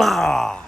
Bah!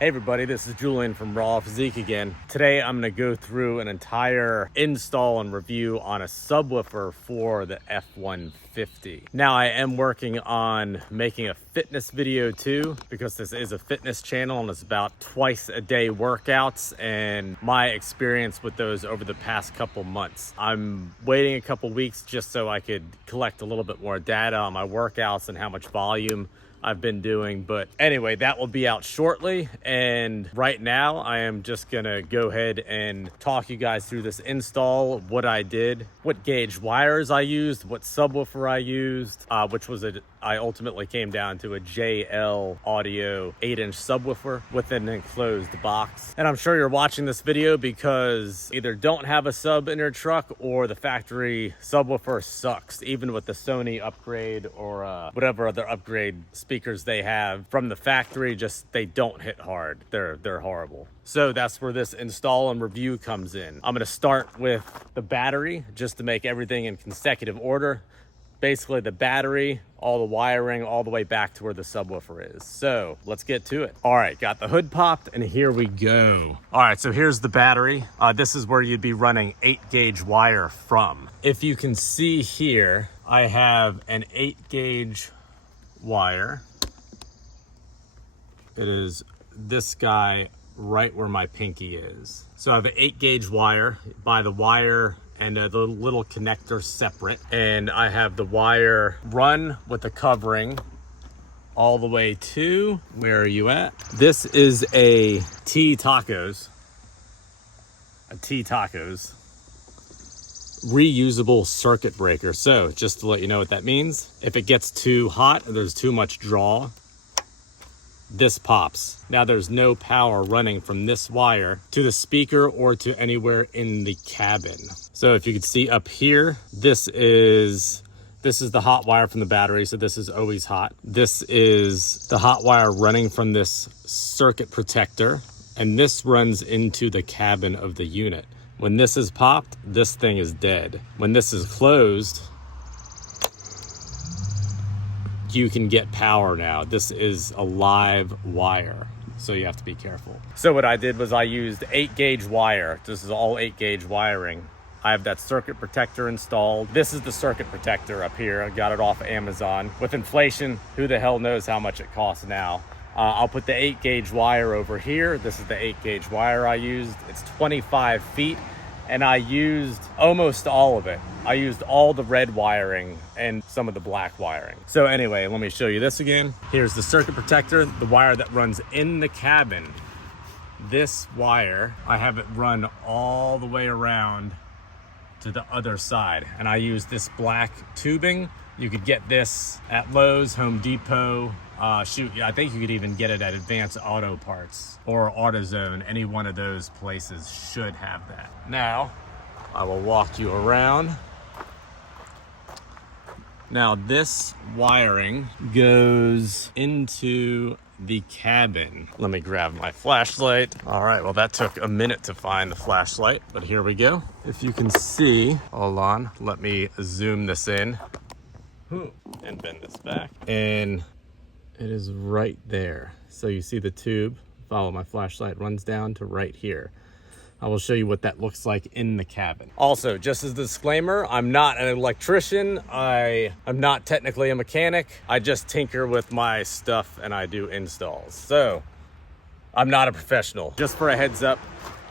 Hey everybody, this is Julian from Raw Physique again. Today I'm going to go through an entire install and review on a subwoofer for the F150. Now I am working on making a fitness video too, because this is a fitness channel and it's about twice a day workouts and my experience with those over the past couple months. I'm waiting a couple weeks just so I could collect a little bit more data on my workouts and how much volume I've been doing. But anyway, that will be out shortly. And right now I am just gonna go ahead and talk you guys through this install, what I did, what gauge wires I used, what subwoofer I used, which was I ultimately came down to a JL Audio 8-inch subwoofer with an enclosed box. And I'm sure you're watching this video because either don't have a sub in your truck or the factory subwoofer sucks, even with the Sony upgrade or whatever other upgrade speakers they have from the factory. Just they don't hit hard. They're horrible. So that's where this install and review comes in. I'm gonna start with the battery just to make everything in consecutive order. Basically the battery, all the wiring, all the way back to where the subwoofer is. So let's get to it. All right, got the hood popped and here we go. All right, so here's the battery. This is where you'd be running 8-gauge wire from. If you can see here, I have an 8-gauge wire. It is this guy right where my pinky is. So I have an 8-gauge wire. By the wire and the little connector separate, and I have the wire run with the covering all the way to, where are you at? This is a T-Tacos reusable circuit breaker. So just to let you know what that means, if it gets too hot or there's too much draw, this pops. Now there's no power running from this wire to the speaker or to anywhere in the cabin. So if you can see up here, this is the hot wire from the battery. So this is always hot. This is the hot wire running from this circuit protector, and this runs into the cabin of the unit. When this is popped, this thing is dead. When this is closed, you can get power now. This is a live wire, so you have to be careful. So what I did was I used 8-gauge wire. This is all 8-gauge wiring. I have that circuit protector installed. This is the circuit protector up here. I got it off of Amazon. With inflation, who the hell knows how much it costs now. I'll put the 8-gauge wire over here. This is the 8-gauge wire I used. It's 25 feet. And I used almost all of it. I used all the red wiring and some of the black wiring. So anyway, let me show you this again. Here's the circuit protector, the wire that runs in the cabin. This wire, I have it run all the way around to the other side. And I use this black tubing. You could get this at Lowe's, Home Depot. Shoot, I think you could even get it at Advanced Auto Parts or AutoZone. Any one of those places should have that. Now, I will walk you around. Now, this wiring goes into the cabin. Let me grab my flashlight. All right, well, that took a minute to find the flashlight, but here we go. If you can see, hold on, let me zoom this in and bend this back. And it is right there. So you see the tube, follow my flashlight, runs down to right here. I will show you what that looks like in the cabin. Also, just as a disclaimer, I'm not an electrician. I'm not technically a mechanic. I just tinker with my stuff and I do installs. So I'm not a professional. Just for a heads up,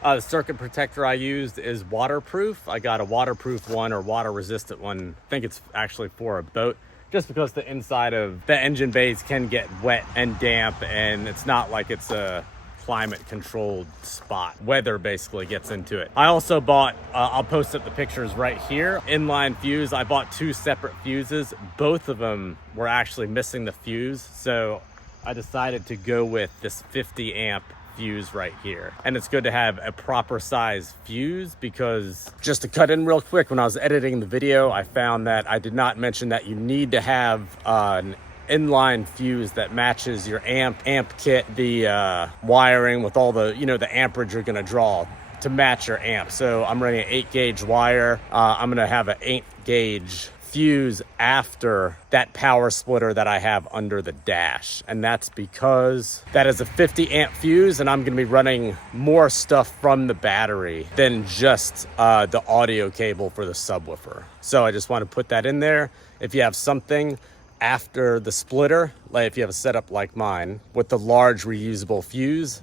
the circuit protector I used is waterproof. I got a waterproof one or water resistant one. I think it's actually for a boat, just because the inside of the engine bays can get wet and damp, and it's not like it's a climate controlled spot. Weather basically gets into it. I also bought, I'll post up the pictures right here, inline fuse. I bought 2 separate fuses. Both of them were actually missing the fuse. So I decided to go with this 50 amp fuse right here. And it's good to have a proper size fuse, because just to cut in real quick, when I was editing the video, I found that I did not mention that you need to have an inline fuse that matches your amp kit, the wiring with all the, the amperage you're gonna draw to match your amp. So I'm running an 8-gauge wire. I'm gonna have an 8-gauge fuse after that power splitter that I have under the dash. And that's because that is a 50 amp fuse and I'm gonna be running more stuff from the battery than just the audio cable for the subwoofer. So I just want to put that in there. If you have something after the splitter, like if you have a setup like mine with the large reusable fuse,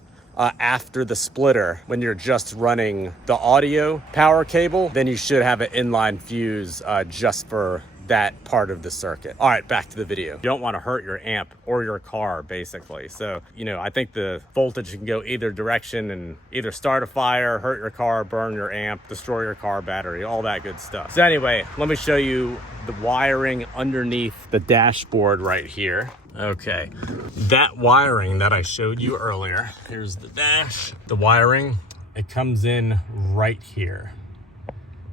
after the splitter, when you're just running the audio power cable, then you should have an inline fuse just for that part of the circuit. All right, back to the video. You don't want to hurt your amp or your car, basically. So, you know, I think the voltage can go either direction and either start a fire, hurt your car, burn your amp, destroy your car battery, all that good stuff. So anyway, let me show you the wiring underneath the dashboard right here. Okay, that wiring that I showed you earlier, here's the dash. The wiring, it comes in right here.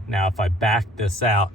Now, if I back this out,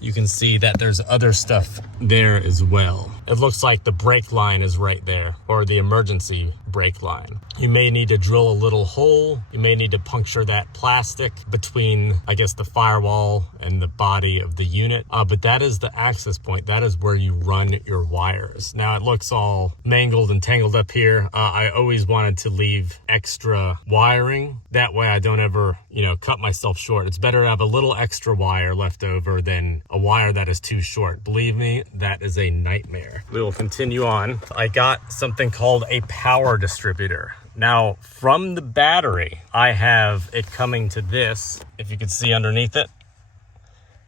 you can see that there's other stuff there as well. It looks like the brake line is right there, or the emergency brake line. You may need to drill a little hole. You may need to puncture that plastic between, I guess, the firewall and the body of the unit. But that is the access point. That is where you run your wires. Now it looks all mangled and tangled up here. I always wanted to leave extra wiring. That way I don't ever, you know, cut myself short. It's better to have a little extra wire left over than a wire that is too short. Believe me, that is a nightmare. We will continue on. I got something called a power distributor. Now, from the battery, I have it coming to this. If you can see underneath it,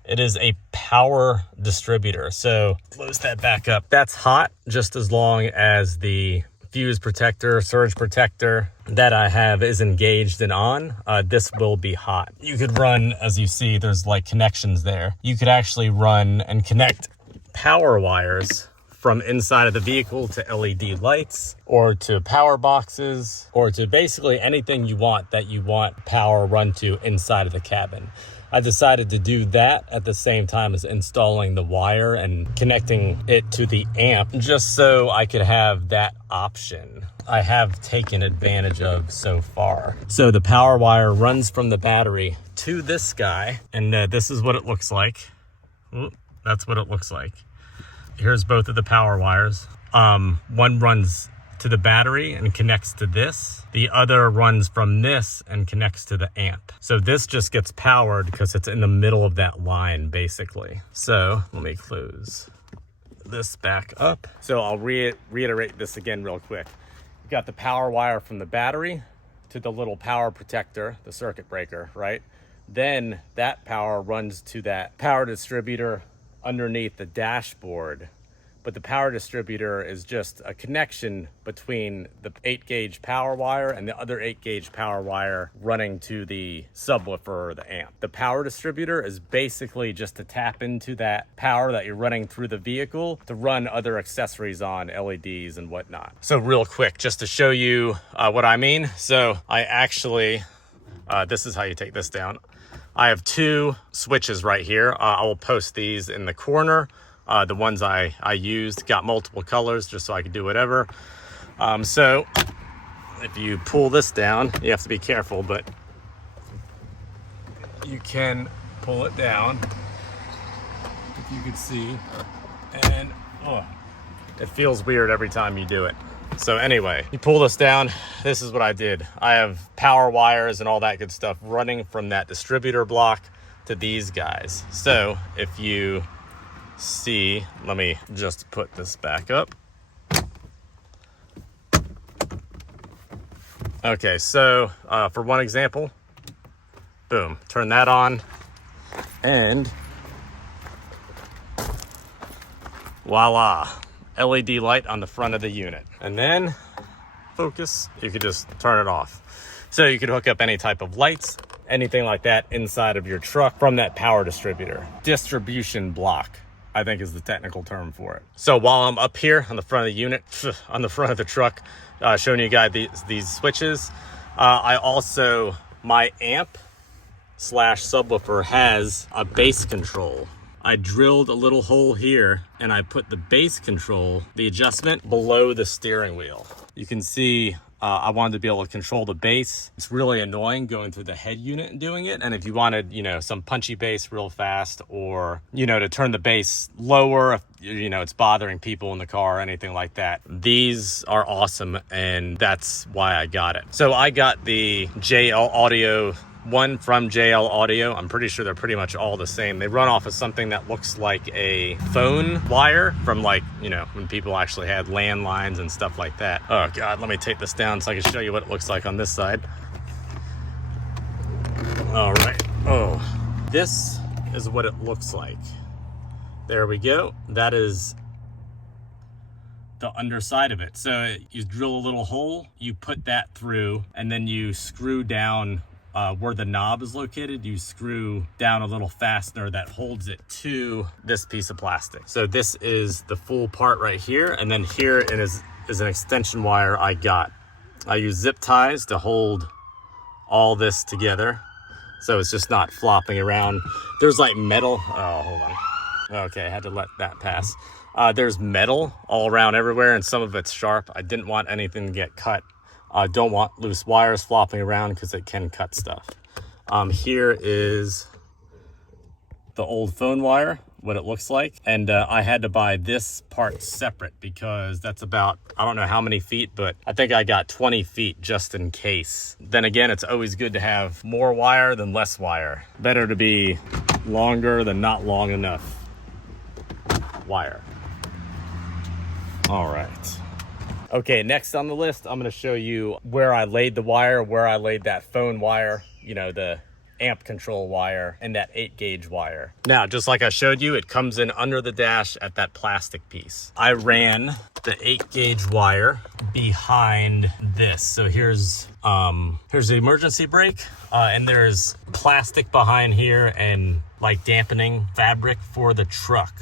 it is a power distributor. So close that back up. That's hot just as long as the fuse protector, surge protector that I have is engaged and on. This will be hot. You could run, as you see, there's like connections there. You could actually run and connect power wires from inside of the vehicle to LED lights or to power boxes or to basically anything you want that you want power run to inside of the cabin. I decided to do that at the same time as installing the wire and connecting it to the amp just so I could have that option. I have taken advantage of so far. So the power wire runs from the battery to this guy, and this is what it looks like. That's what it looks like. Here's both of the power wires. One runs to the battery and connects to this. The other runs from this and connects to the amp. So this just gets powered because it's in the middle of that line, basically. So let me close this back up. So I'll reiterate this again real quick. You've got the power wire from the battery to the little power protector, the circuit breaker, right? Then that power runs to that power distributor underneath the dashboard. But the power distributor is just a connection between the 8-gauge power wire and the other 8-gauge power wire running to the subwoofer or the amp. The power distributor is basically just to tap into that power that you're running through the vehicle to run other accessories on, LEDs and whatnot. So real quick, just to show you what I mean. So I actually, this is how you take this down. I have two switches right here. I will post these in the corner. The ones I used got multiple colors just so I could do whatever. So if you pull this down, you have to be careful, but you can pull it down, if you can see, and it feels weird every time you do it. So anyway, you pull this down, this is what I did. I have power wires and all that good stuff running from that distributor block to these guys. So if you see, let me just put this back up. Okay, so for one example, boom, turn that on and voila, LED light on the front of the unit. And then focus, you could just turn it off. So you could hook up any type of lights, anything like that inside of your truck from that power distributor. Distribution block, I think, is the technical term for it. So while I'm up here on the front of the unit, on the front of the truck, showing you guys these switches, I also, my amp / subwoofer has a bass control. I drilled a little hole here and I put the bass control, the adjustment, below the steering wheel. You can see I wanted to be able to control the bass. It's really annoying going through the head unit and doing it. And if you wanted, you know, some punchy bass real fast, or, you know, to turn the bass lower, if, you know, it's bothering people in the car or anything like that, these are awesome. And that's why I got it. So I got the JL Audio one from JL Audio. I'm pretty sure they're pretty much all the same. They run off of something that looks like a phone wire from, like, you know, when people actually had landlines and stuff like that. Oh God, let me take this down so I can show you what it looks like on this side. All right. Oh, this is what it looks like. There we go. That is the underside of it. So you drill a little hole, you put that through, and then you screw down where the knob is located. You screw down a little fastener that holds it to this piece of plastic. So this is the full part right here, and then here it is an extension wire I got. I use zip ties to hold all this together, so it's just not flopping around. There's like metal. Oh, hold on. Okay, I had to let that pass. There's metal all around everywhere, and some of it's sharp. I didn't want anything to get cut. Don't want loose wires flopping around because it can cut stuff. Here is the old phone wire, what it looks like. And I had to buy this part separate because that's about, I don't know how many feet, but I think I got 20 feet just in case. Then again, it's always good to have more wire than less wire. Better to be longer than not long enough wire. All right. Okay, next on the list, I'm gonna show you where I laid the wire, where I laid that phone wire, you know, the amp control wire, and that 8-gauge wire. Now, just like I showed you, it comes in under the dash at that plastic piece. I ran the 8-gauge wire behind this. So here's the emergency brake, and there's plastic behind here and like dampening fabric for the truck.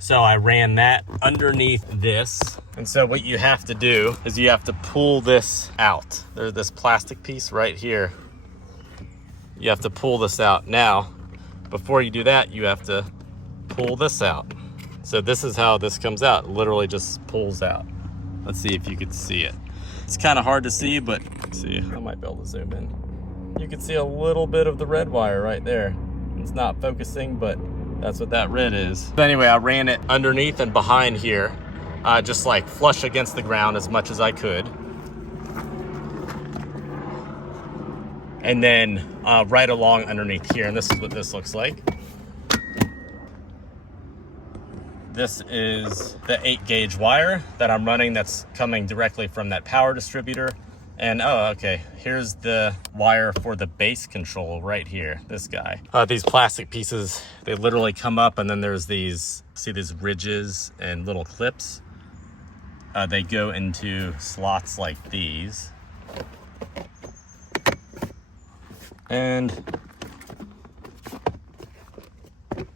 So I ran that underneath this. And so what you have to do is you have to pull this out. There's this plastic piece right here. You have to pull this out. Now, before you do that, you have to pull this out. So this is how this comes out. It literally just pulls out. Let's see if you can see it. It's kind of hard to see, but see, I might be able to zoom in. You can see a little bit of the red wire right there. It's not focusing, but that's what that red is. But anyway, I ran it underneath and behind here, just like flush against the ground as much as I could. And then right along underneath here, and this is what this looks like. This is the 8-gauge wire that I'm running that's coming directly from that power distributor. And oh, okay, here's the wire for the bass control right here, this guy. These plastic pieces, they literally come up, and then there's these, see these ridges and little clips? They go into slots like these. And you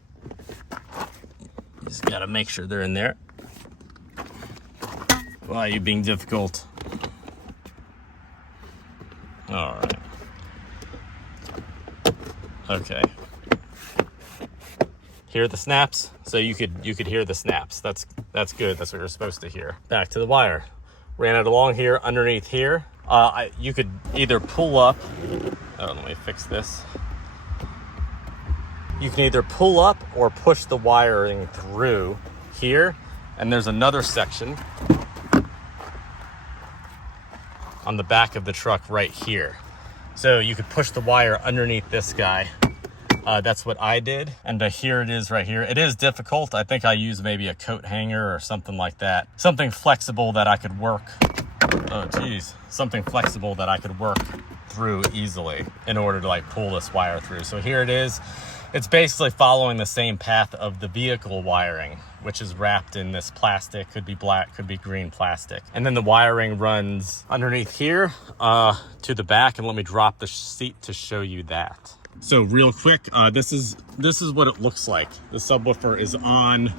just gotta make sure they're in there. Why are you being difficult? All right. Okay. Hear the snaps? So you could hear the snaps. That's good. That's what you're supposed to hear. Back to the wire. Ran it along here, underneath here. You could either pull up. Oh, let me fix this. You can either pull up or push the wiring through here, and there's another section on the back of the truck right here. So you could push the wire underneath this guy. That's what I did. And here it is right here. It is difficult. I think I used maybe a coat hanger or something like that. Something flexible that I could work. Oh geez. Something flexible that I could work through easily in order to like pull this wire through. So here it is. It's basically following the same path of the vehicle wiring, which is wrapped in this plastic, could be black, could be green plastic. And then the wiring runs underneath here to the back, and let me drop the seat to show you that. So real quick, this is what it looks like. The subwoofer is on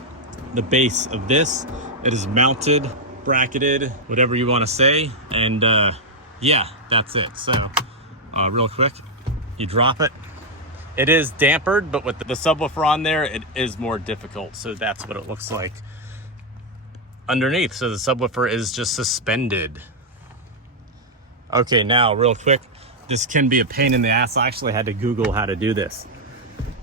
the base of this. It is mounted, bracketed, whatever you want to say. And yeah, that's it. So real quick, you drop it. It is dampered, but with the subwoofer on there, it is more difficult. So that's what it looks like underneath. So the subwoofer is just suspended. Okay, now real quick, this can be a pain in the ass. I actually had to Google how to do this.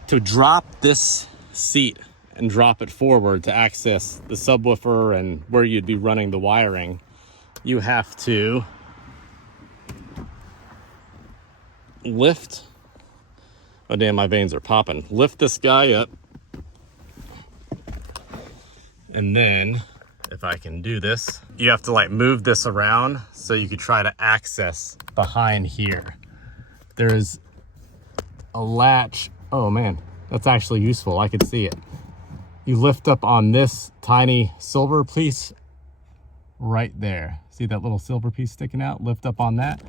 To drop this seat and drop it forward to access the subwoofer and where you'd be running the wiring, you have to lift, oh damn, my veins are popping. Lift this guy up, and then if I can do this, you have to like move this around so you could try to access behind here. There's a latch. Oh man, that's actually useful. I could see it. You lift up on this tiny silver piece right there. See that little silver piece sticking out? Lift up on that,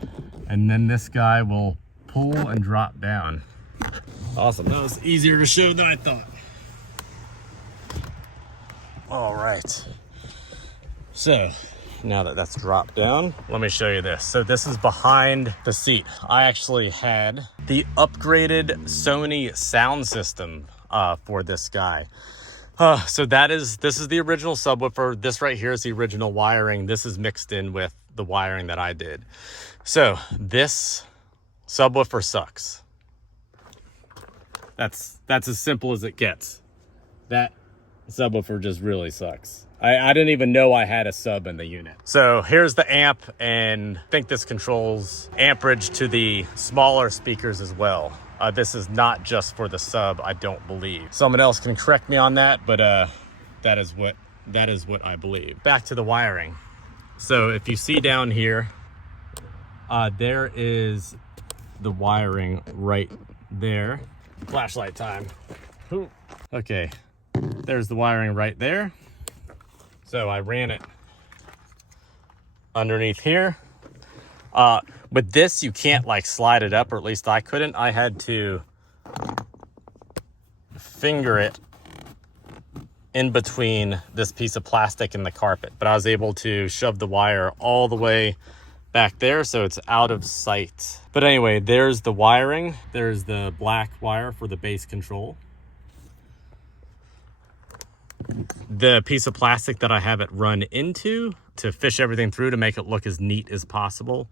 and then this guy will pull and drop down. Awesome. That was easier to show than I thought. All right. So now that that's dropped down, let me show you this. So this is behind the seat. I actually had the upgraded Sony sound system for this guy. So this is the original subwoofer. This right here is the original wiring. This is mixed in with the wiring that I did. So this subwoofer sucks. That's as simple as it gets. That subwoofer just really sucks. I didn't even know I had a sub in the unit. So here's the amp, and I think this controls amperage to the smaller speakers as well. This is not just for the sub, I don't believe. Someone else can correct me on that, but that is what I believe. Back to the wiring. So if you see down here, there is the wiring right there. Flashlight time. Okay, there's the wiring right there. So I ran it underneath here. With this, you can't like slide it up, or at least I couldn't. I had to finger it in between this piece of plastic and the carpet, but I was able to shove the wire all the way back there so it's out of sight. But anyway, there's the wiring. There's the black wire for the bass control. The piece of plastic that I have it run into to fish everything through to make it look as neat as possible.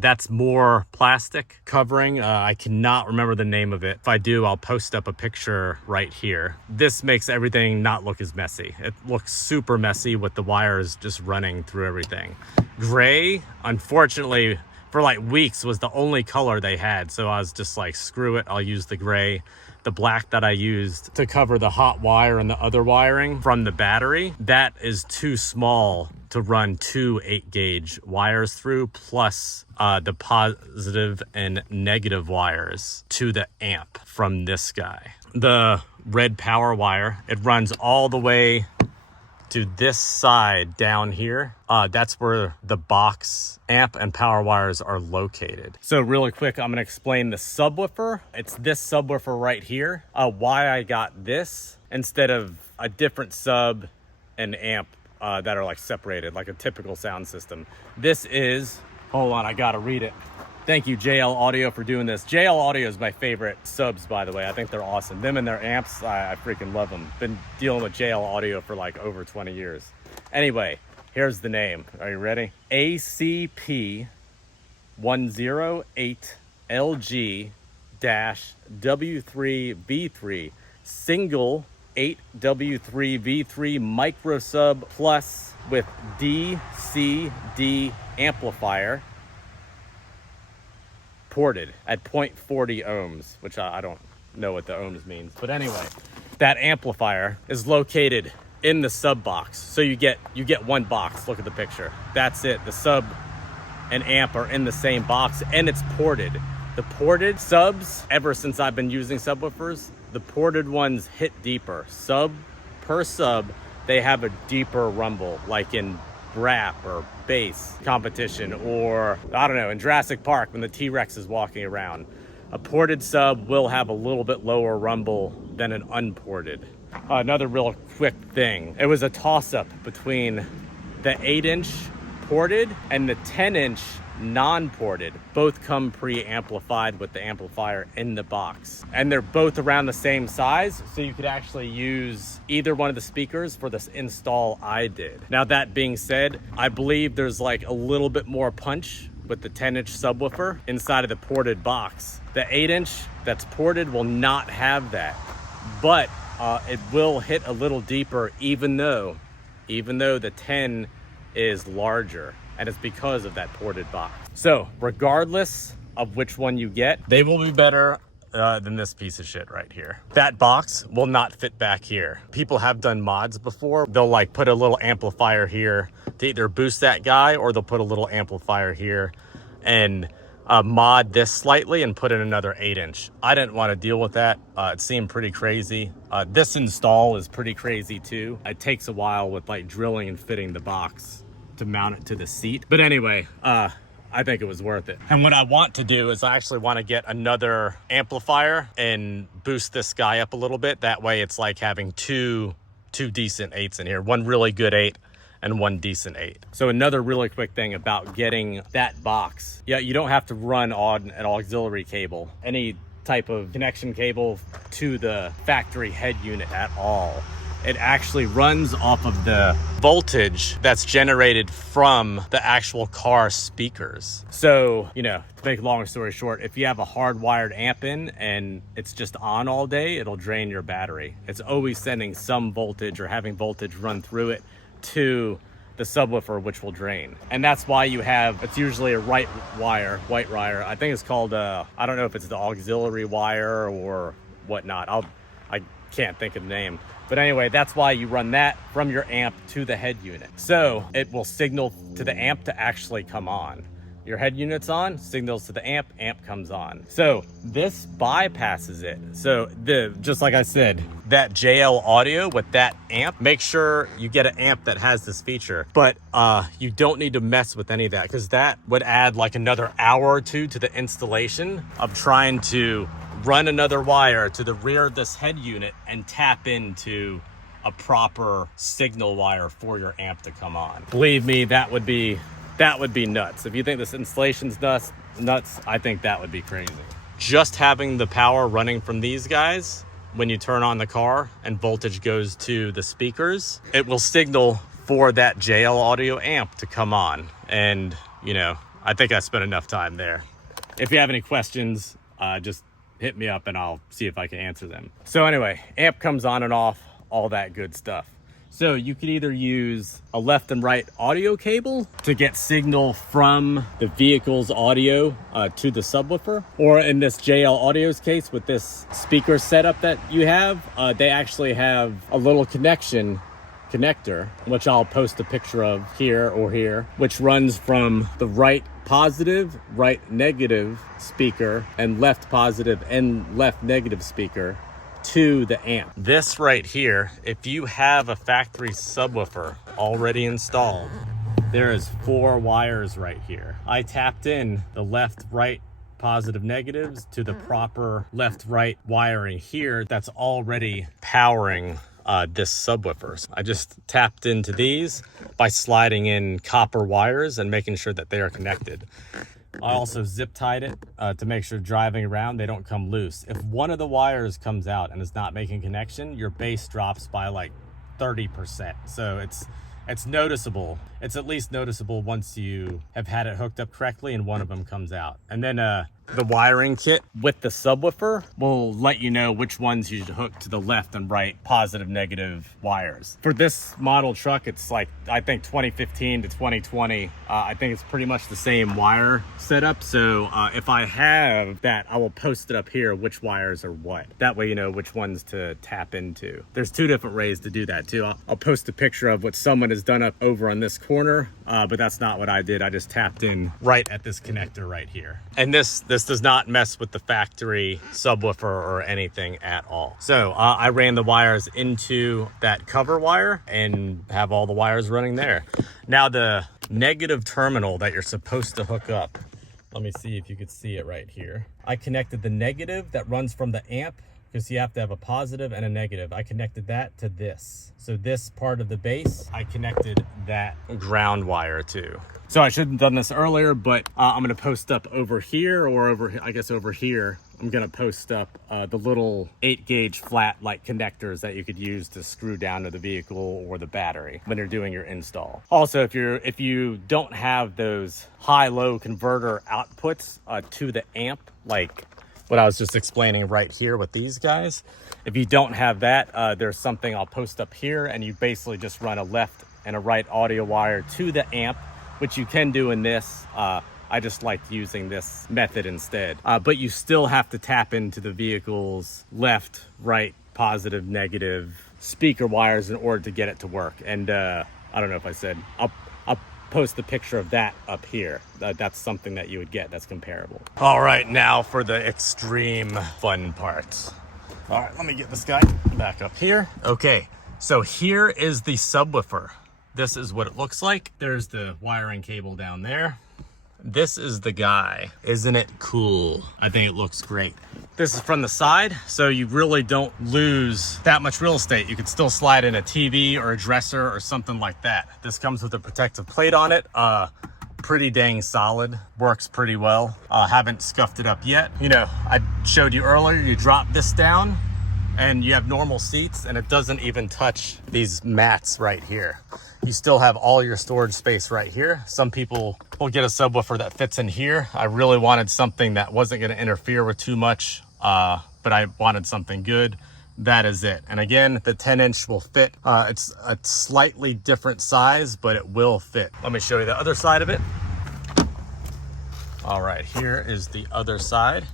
That's more plastic covering. I cannot remember the name of it. If I do, I'll post up a picture right here. This makes everything not look as messy. It looks super messy with the wires just running through everything. Gray, unfortunately, for like weeks was the only color they had. So I was just like, screw it, I'll use the gray. The black that I used to cover the hot wire and the other wiring from the battery, that is too small to run two 8-gauge wires through, plus the positive and negative wires to the amp from this guy. The red power wire, it runs all the way to this side down here. That's where the box amp and power wires are located. So really quick, I'm gonna explain the subwoofer. It's this subwoofer right here. Why I got this instead of a different sub and amp that are like separated, like a typical sound system. This is, hold on, I gotta read it. Thank you, JL Audio, for doing this. JL Audio is my favorite subs, by the way. I think they're awesome. Them and their amps, I freaking love them. Been dealing with JL Audio for like over 20 years. Anyway, here's the name. Are you ready? ACP108-W3v3 Single 8W3v3 MicroSub Plus with DCD Amplifier, ported at 0.40 ohms, which I don't know what the ohms means. But anyway, that amplifier is located in the sub box. So you get one box. Look at the picture. That's it. The sub and amp are in the same box, and it's ported. The ported subs, ever since I've been using subwoofers, the ported ones hit deeper. Sub per sub, they have a deeper rumble, like in rap or bass competition, or I don't know, in Jurassic Park when the T-Rex is walking around. A ported sub will have a little bit lower rumble than an unported. Another real quick thing, it was a toss-up between the 8-inch ported and the 10-inch non-ported. Both come pre-amplified with the amplifier in the box, and they're both around the same size, so you could actually use either one of the speakers for this install I did. Now, that being said, I believe there's like a little bit more punch with the 10-inch subwoofer inside of the ported box. The 8-inch that's ported will not have that, but it will hit a little deeper even though the 10 is larger, and it's because of that ported box. So regardless of which one you get, they will be better than this piece of shit right here. That box will not fit back here. People have done mods before. They'll like put a little amplifier here to either boost that guy, or they'll put a little amplifier here and mod this slightly and put in another 8-inch. I didn't want to deal with that. It seemed pretty crazy. This install is pretty crazy too. It takes a while with like drilling and fitting the box to mount it to the seat. But anyway, I think it was worth it. And what I want to do is I actually want to get another amplifier and boost this guy up a little bit. That way it's like having two decent 8s in here, one really good 8 and one decent 8. So another really quick thing about getting that box. Yeah, you don't have to run on an auxiliary cable, any type of connection cable to the factory head unit at all. It actually runs off of the voltage that's generated from the actual car speakers. So, you know, to make a long story short, if you have a hardwired amp in and it's just on all day, it'll drain your battery. It's always sending some voltage or having voltage run through it to the subwoofer, which will drain. And that's why you have, it's usually a white wire. I think it's called, I don't know if it's the auxiliary wire or whatnot. I can't think of the name. But anyway, that's why you run that from your amp to the head unit. So it will signal to the amp to actually come on. Your head unit's on, signals to the amp comes on. So this bypasses it. So just like I said, that JL Audio with that amp, make sure you get an amp that has this feature. But you don't need to mess with any of that, because that would add like another hour or two to the installation of trying to run another wire to the rear of this head unit and tap into a proper signal wire for your amp to come on. Believe me, that would be nuts. If you think this installation's nuts, I think that would be crazy. Just having the power running from these guys, when you turn on the car and voltage goes to the speakers, it will signal for that JL Audio amp to come on. And, you know, I think I spent enough time there. If you have any questions, just hit me up and I'll see if I can answer them. So anyway, amp comes on and off, all that good stuff. So you could either use a left and right audio cable to get signal from the vehicle's audio to the subwoofer, or in this JL Audio's case with this speaker setup that you have, they actually have a little connector, which I'll post a picture of here or here, which runs from the right positive, right negative speaker and left positive and left negative speaker to the amp. This right here, if you have a factory subwoofer already installed, there is 4 wires right here. I tapped in the left, right, positive negatives to the proper left, right wiring here that's already powering this subwoofer. I just tapped into these by sliding in copper wires and making sure that they are connected. I also zip tied it to make sure driving around they don't come loose. If one of the wires comes out and is not making connection, your bass drops by like 30%. So it's noticeable. It's at least noticeable once you have had it hooked up correctly and one of them comes out. And then the wiring kit with the subwoofer will let you know which ones you should hook to the left and right positive negative wires. For this model truck, it's like, I think 2015 to 2020, I think it's pretty much the same wire setup. So if I have that, I will post it up here, which wires are what. That way you know which ones to tap into. There's 2 different ways to do that too. I'll post a picture of what someone has done up over on this corner, but that's not what I did. I just tapped in right at this connector right here. And this does not mess with the factory subwoofer or anything at all. So I ran the wires into that cover wire and have all the wires running there. Now the negative terminal that you're supposed to hook up, let me see if you could see it right here. I connected the negative that runs from the amp, because you have to have a positive and a negative. I connected that to this. So this part of the base, I connected that ground wire to. So I should have done this earlier, but I'm gonna post up over here or over, I guess over here, I'm gonna post up the little 8-gauge flat like connectors that you could use to screw down to the vehicle or the battery when you're doing your install. Also, if you don't have those high-low converter outputs to the amp, like what I was just explaining right here with these guys, if you don't have that, there's something I'll post up here, and you basically just run a left and a right audio wire to the amp, which you can do in this. I just liked using this method instead. But you still have to tap into the vehicle's left, right, positive, negative speaker wires in order to get it to work. And I don't know if I said, I'll post the picture of that up here. That's something that you would get that's comparable. All right, now for the extreme fun parts. All right, let me get this guy back up here. Okay, so here is the subwoofer. This is what it looks like. There's the wiring cable down there. This is the guy. Isn't it cool? I think it looks great. This is from the side, so you really don't lose that much real estate. You could still slide in a TV or a dresser or something like that. This comes with a protective plate on it. Pretty dang solid, works pretty well. Haven't scuffed it up yet. You know, I showed you earlier, you drop this down and you have normal seats, and it doesn't even touch these mats right here. You still have all your storage space right here. Some people will get a subwoofer that fits in here. I really wanted something that wasn't gonna interfere with too much, but I wanted something good. That is it. And again, the 10-inch will fit. It's a slightly different size, but it will fit. Let me show you the other side of it. All right, here is the other side.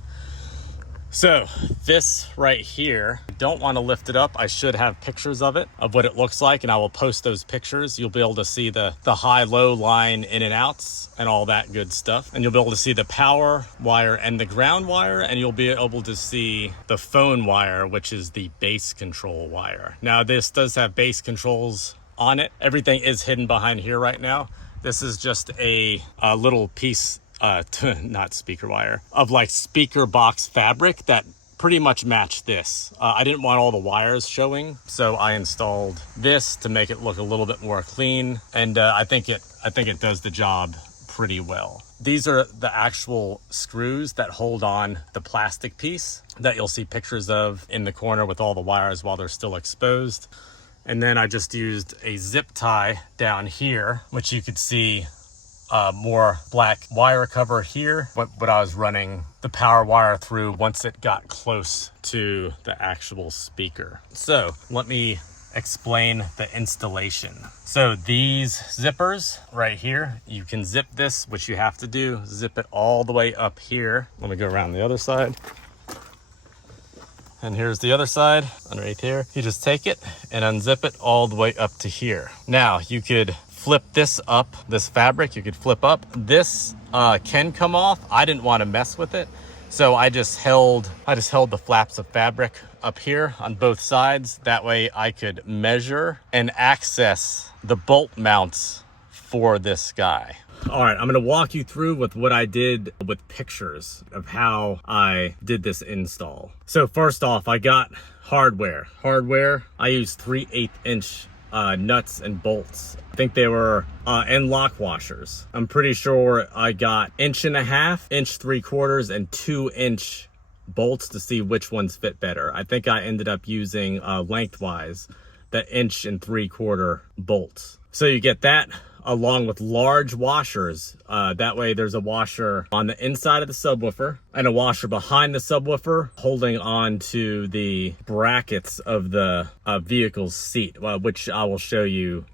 So this right here, I don't want to lift it up. I should have pictures of it, of what it looks like, and I will post those pictures. You'll be able to see the high-low line in and outs and all that good stuff. And you'll be able to see the power wire and the ground wire, and you'll be able to see the phone wire, which is the bass control wire. Now this does have bass controls on it. Everything is hidden behind here right now. This is just a little piece not speaker wire, of like speaker box fabric that pretty much matched this. I didn't want all the wires showing, so I installed this to make it look a little bit more clean, and I think it does the job pretty well. These are the actual screws that hold on the plastic piece that you'll see pictures of in the corner with all the wires while they're still exposed. And then I just used a zip tie down here, which you could see more black wire cover here, but I was running the power wire through once it got close to the actual speaker. So let me explain the installation. So these zippers right here, you can zip this, which you have to do, zip it all the way up here. Let me go around the other side. And here's the other side, underneath here. You just take it and unzip it all the way up to here. Now you could flip this up, this fabric, you could flip up. This can come off. I didn't want to mess with it, so I just held the flaps of fabric up here on both sides. That way I could measure and access the bolt mounts for this guy. All right, I'm gonna walk you through with what I did with pictures of how I did this install. So first off, I got hardware. I used 3/8" nuts and bolts. I think they were and lock washers. I'm pretty sure I got 1.5 inch, 3/4, and 2-inch bolts to see which ones fit better. I think I ended up using lengthwise the 1 3/4 bolts. So you get that along with large washers. That way there's a washer on the inside of the subwoofer and a washer behind the subwoofer holding on to the brackets of the vehicle's seat, which I will show you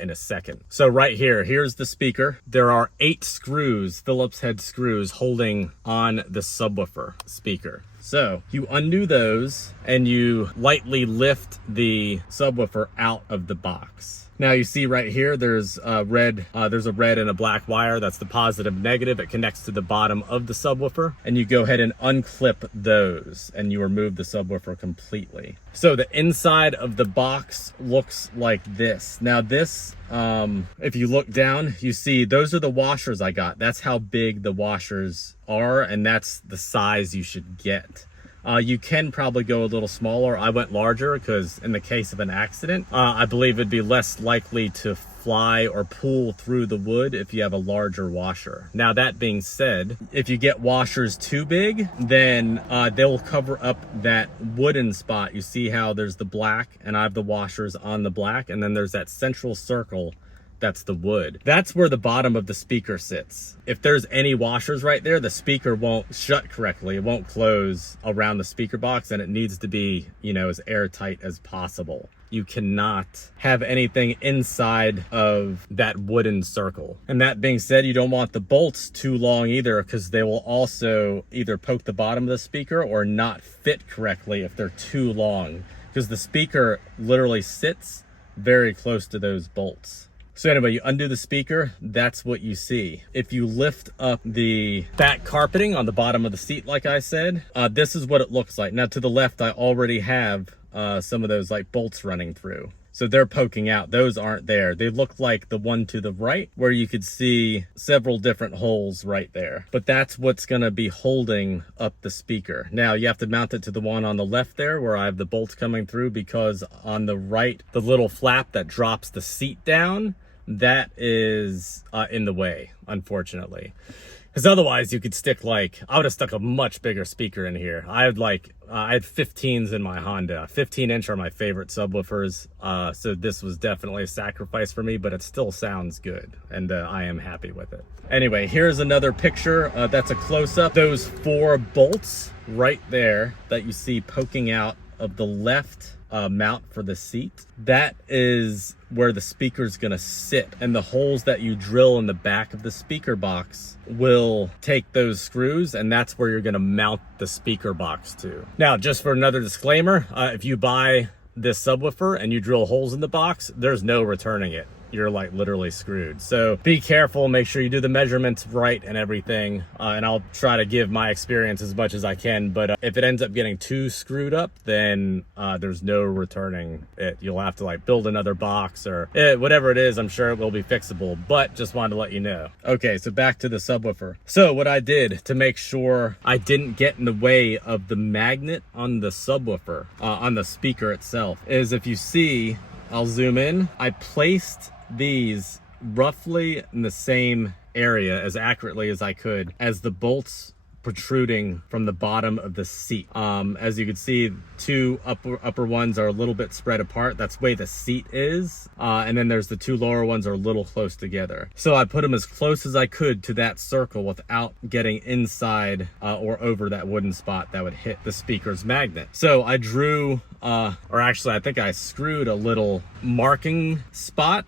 in a second. So right here, here's the speaker. There are 8 screws, Phillips head screws, holding on the subwoofer speaker. So you undo those and you lightly lift the subwoofer out of the box. Now you see right here, there's a red and a black wire. That's the positive, negative. It connects to the bottom of the subwoofer, and you go ahead and unclip those and you remove the subwoofer completely. So the inside of the box looks like this. Now this, if you look down, you see those are the washers I got. That's how big the washers are, and that's the size you should get. You can probably go a little smaller. I went larger because in the case of an accident, I believe it'd be less likely to fly or pull through the wood if you have a larger washer. Now that being said, if you get washers too big, then they'll cover up that wooden spot. You see how there's the black, and I have the washers on the black, and then there's that central circle. That's the wood. That's where the bottom of the speaker sits. If there's any washers right there, the speaker won't shut correctly. It won't close around the speaker box, and it needs to be, you know, as airtight as possible. You cannot have anything inside of that wooden circle. And that being said, you don't want the bolts too long either, because they will also either poke the bottom of the speaker or not fit correctly if they're too long, because the speaker literally sits very close to those bolts. So anyway, you undo the speaker, that's what you see. If you lift up the back carpeting on the bottom of the seat, like I said, this is what it looks like. Now to the left, I already have some of those like bolts running through. So they're poking out, those aren't there. They look like the one to the right, where you could see several different holes right there. But that's what's gonna be holding up the speaker. Now you have to mount it to the one on the left there, where I have the bolts coming through, because on the right, the little flap that drops the seat down, that is in the way, unfortunately. Because otherwise you could stick like, I would have stuck a much bigger speaker in here. I had 15s in my Honda. 15-inch are my favorite subwoofers. So this was definitely a sacrifice for me, but it still sounds good, and I am happy with it. Anyway, here's another picture. That's a close-up. Those 4 bolts right there that you see poking out of the left mount for the seat, that is where the speaker's gonna sit, and the holes that you drill in the back of the speaker box will take those screws, and that's where you're gonna mount the speaker box to. Now, just for another disclaimer, if you buy this subwoofer and you drill holes in the box, there's no returning it. You're like literally screwed. So be careful, make sure you do the measurements right and everything. And I'll try to give my experience as much as I can, but if it ends up getting too screwed up, then there's no returning it. You'll have to like build another box or whatever it is. I'm sure it will be fixable, but just wanted to let you know. Okay, so back to the subwoofer. So what I did to make sure I didn't get in the way of the magnet on the subwoofer, on the speaker itself, is if you see, I'll zoom in, I placed these roughly in the same area as accurately as I could as the bolts protruding from the bottom of the seat. As you can see, 2 upper ones are a little bit spread apart. That's the way the seat is. And then there's the 2 lower ones are a little close together. So I put them as close as I could to that circle without getting inside or over that wooden spot that would hit the speaker's magnet. So I drew, or actually I think I screwed a little marking spot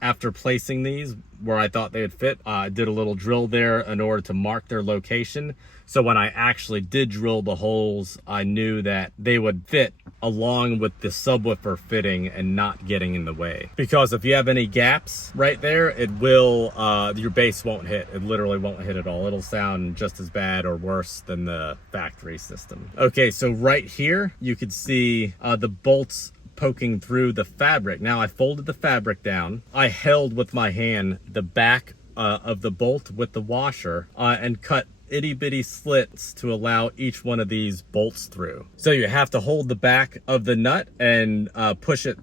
after placing these where I thought they would fit. I did a little drill there in order to mark their location. So when I actually did drill the holes, I knew that they would fit along with the subwoofer fitting and not getting in the way. Because if you have any gaps right there, it will, your bass won't hit. It literally won't hit at all. It'll sound just as bad or worse than the factory system. Okay, so right here, you could see the bolts poking through the fabric. Now I folded the fabric down. I held with my hand the back of the bolt with the washer and cut itty bitty slits to allow each one of these bolts through. So you have to hold the back of the nut and push it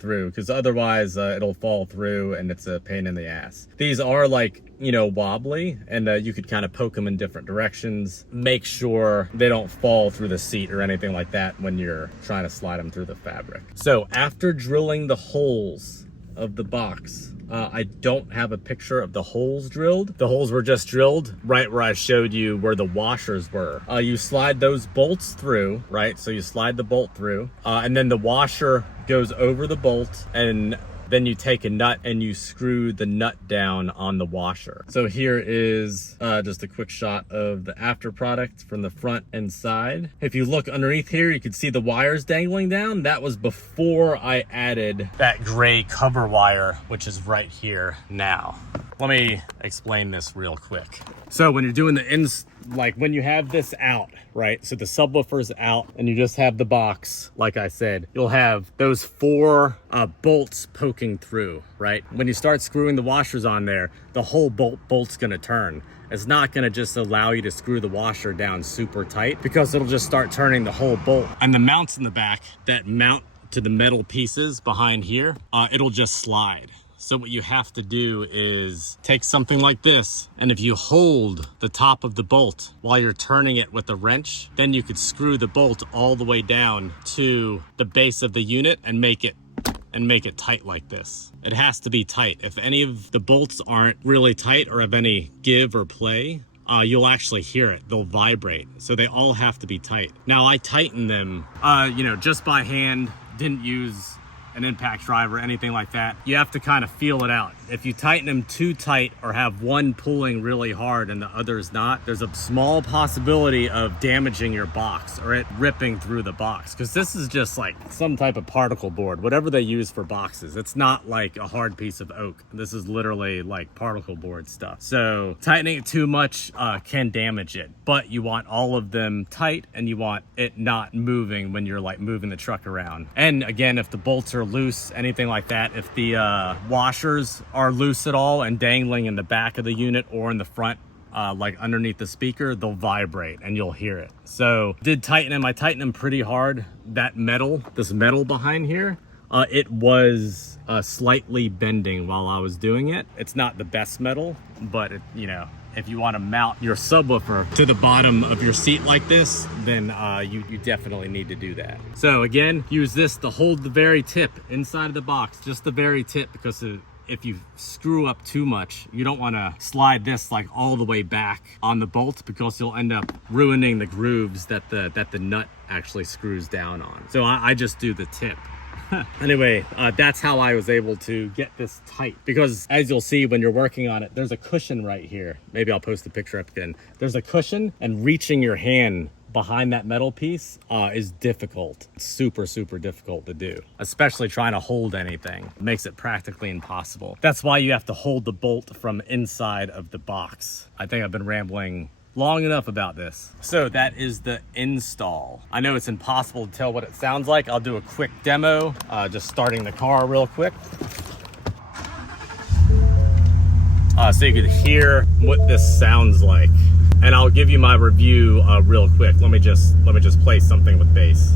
through, because otherwise it'll fall through and it's a pain in the ass. These are like, you know, wobbly, and you could kind of poke them in different directions. Make sure they don't fall through the seat or anything like that when you're trying to slide them through the fabric. So after drilling the holes of the box, I don't have a picture of the holes drilled. The holes were just drilled right where I showed you where the washers were. You slide those bolts through, right? So you slide the bolt through, and then the washer goes over the bolt, and then you take a nut and you screw the nut down on the washer. So here is just a quick shot of the after product from the front and side. If you look underneath here, you can see the wires dangling down. That was before I added that gray cover wire, which is right here now. Let me explain this real quick. So when you're doing the like when you have this out, right? So the subwoofer's out and you just have the box, like I said, you'll have those 4 bolts poking through, right? When you start screwing the washers on there, the whole bolt's gonna turn. It's not gonna just allow you to screw the washer down super tight, because it'll just start turning the whole bolt. And the mounts in the back that mount to the metal pieces behind here, it'll just slide. So what you have to do is take something like this, and if you hold the top of the bolt while you're turning it with a wrench, then you could screw the bolt all the way down to the base of the unit and make it tight like this. It has to be tight. If any of the bolts aren't really tight or have any give or play, you'll actually hear it. They'll vibrate. So they all have to be tight. Now I tighten them, you know, just by hand. Didn't use an impact drive or anything like that. You have to kind of feel it out. If you tighten them too tight or have one pulling really hard and the other's not, there's a small possibility of damaging your box or it ripping through the box, because this is just like some type of particle board, whatever they use for boxes. It's not like a hard piece of oak. This is literally like particle board stuff. So tightening it too much can damage it, but you want all of them tight and you want it not moving when you're like moving the truck around. And again, if the bolts are loose, anything like that, if the washers are loose at all and dangling in the back of the unit or in the front, like underneath the speaker, they'll vibrate and you'll hear it. So did tighten them. I tightened them pretty hard. That metal, this metal behind here, it was slightly bending while I was doing it. It's not the best metal, but it, you know, if you want to mount your subwoofer to the bottom of your seat like this, then you definitely need to do that. So again, use this to hold the very tip inside of the box, just the very tip, because if you screw up too much, you don't want to slide this like all the way back on the bolt, because you'll end up ruining the grooves that the nut actually screws down on. So I just do the tip. Anyway, that's how I was able to get this tight, because as you'll see when you're working on it, there's a cushion right here. Maybe I'll post a picture up again. There's a cushion, and reaching your hand behind that metal piece is difficult. It's super, super difficult to do, especially trying to hold anything. It makes it practically impossible. That's why you have to hold the bolt from inside of the box. I think I've been rambling long enough about this. So that is the install. I know it's impossible to tell what it sounds like. I'll do a quick demo, just starting the car real quick. So you can hear what this sounds like. And I'll give you my review real quick. Let me just play something with bass.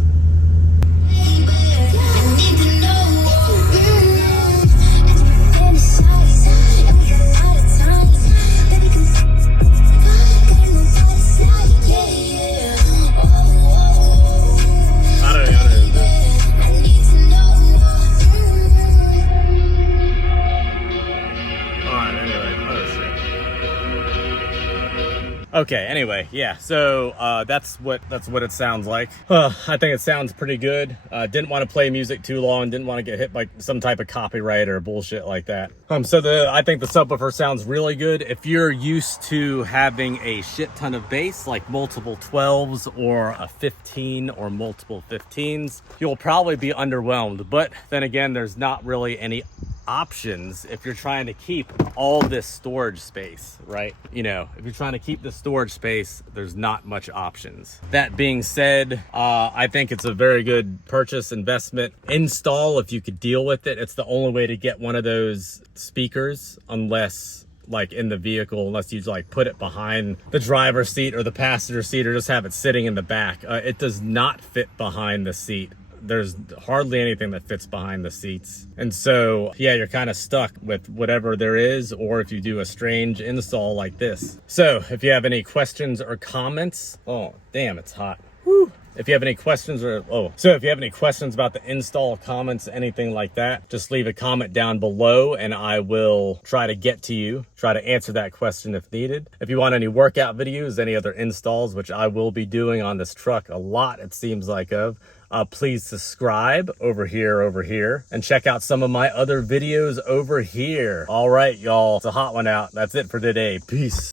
Okay, anyway, yeah, so that's what it sounds like. I think it sounds pretty good. Didn't want to play music too long, didn't want to get hit by some type of copyright or bullshit like that. So I think the subwoofer sounds really good. If you're used to having a shit ton of bass, like multiple 12s or a 15 or multiple 15s, you'll probably be underwhelmed. But then again, there's not really any options if you're trying to keep all this storage space, right? You know, if you're trying to keep the storage space, there's not much options. That being said, I think it's a very good purchase, investment, install if you could deal with it. It's the only way to get one of those speakers, unless like in the vehicle, unless you like put it behind the driver's seat or the passenger seat, or just have it sitting in the back. It does not fit behind the seat. There's hardly anything that fits behind the seats. And so, yeah, you're kind of stuck with whatever there is, or if you do a strange install like this. So if you have any questions or comments, oh, damn, it's hot. Woo. If you have any questions if you have any questions about the install, comments, anything like that, just leave a comment down below and I will try to get to you, try to answer that question if needed. If you want any workout videos, any other installs, which I will be doing on this truck a lot, it seems like please subscribe over here, and check out some of my other videos over here. All right, y'all, it's a hot one out. That's it for today. Peace.